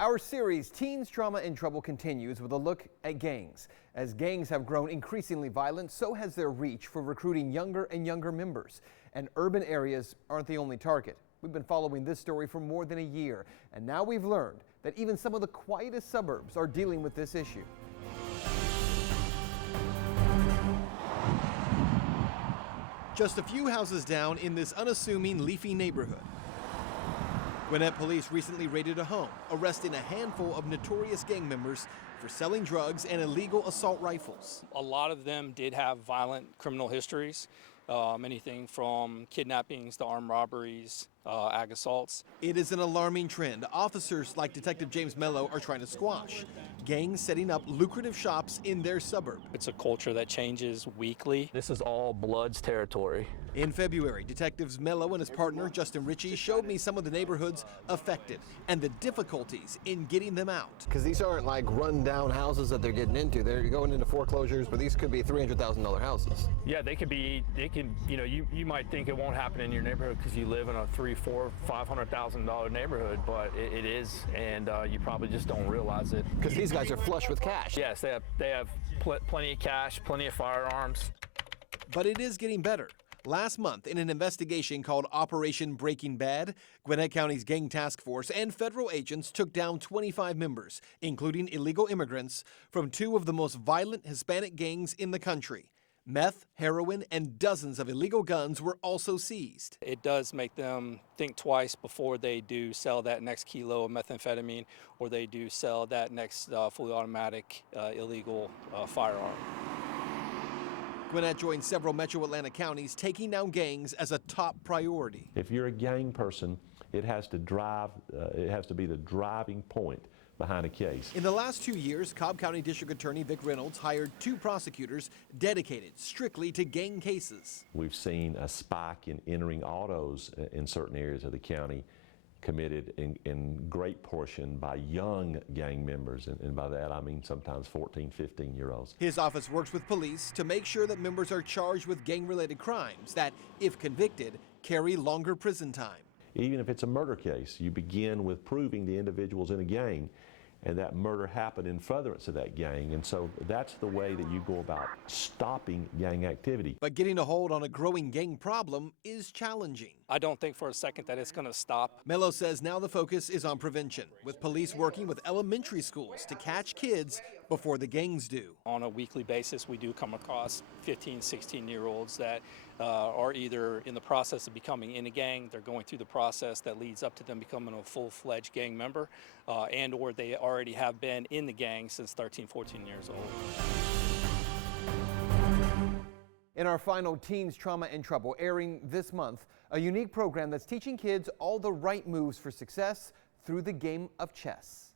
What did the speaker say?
Our series, Teens Trauma and Trouble, continues with a look at gangs. As gangs have grown increasingly violent, so has their reach for recruiting younger and younger members. And urban areas aren't the only target. We've been following this story for more than a year, and now we've learned that even some of the quietest suburbs are dealing with this issue. Just a few houses down in this unassuming, leafy neighborhood, Gwinnett police recently raided a home, arresting a handful of notorious gang members for selling drugs and illegal assault rifles. A lot of them did have violent criminal histories, anything from kidnappings to armed robberies, ag assaults. It is an alarming trend officers like Detective James Mello are trying to squash. Gangs setting up lucrative shops in their suburb. It's a culture that changes weekly. This is all Bloods territory. In February, Detectives Mello and his partner Justin Ritchie showed me some of the neighborhoods affected and the difficulties in getting them out. Because these aren't like run-down houses that they're getting into. They're going into foreclosures, but these could be $300,000 houses. Yeah, you might think it won't happen in your neighborhood because you live in a $300,000, $400,000, $500,000 neighborhood, but it is, and you probably just don't realize it. Because these guys are flush with cash. Yes, they have plenty of cash, plenty of firearms. But it is getting better. Last month, in an investigation called Operation Breaking Bad, Gwinnett County's Gang Task Force and federal agents took down 25 members, including illegal immigrants, from two of the most violent Hispanic gangs in the country. Meth, heroin, and dozens of illegal guns were also seized. It does make them think twice before they do sell that next kilo of methamphetamine or they do sell that next fully automatic illegal firearm. Gwinnett joined several metro Atlanta counties taking down gangs as a top priority. If you're a gang person, it has to be the driving point behind a case. In the last 2 years, Cobb County District Attorney Vic Reynolds hired 2 prosecutors dedicated strictly to gang cases. We've seen a spike in entering autos in certain areas of the county, committed in great portion by young gang members, and by that I mean sometimes 14, 15-year-olds. His office works with police to make sure that members are charged with gang-related crimes that, if convicted, carry longer prison time. Even if it's a murder case, you begin with proving the individuals in a gang and that murder happened in furtherance of that gang, and so that's the way that you go about stopping gang activity. But getting a hold on a growing gang problem is challenging. I don't think for a second that it's going to stop. Mello says now the focus is on prevention, with police working with elementary schools to catch kids before the gangs do. On a weekly basis, we do come across 15, 16-year-olds that are either in the process of becoming in a gang, they're going through the process that leads up to them becoming a full-fledged gang member, and or they already have been in the gang since 13, 14 years old. In our final Teens Trauma and Trouble, airing this month, a unique program that's teaching kids all the right moves for success through the game of chess.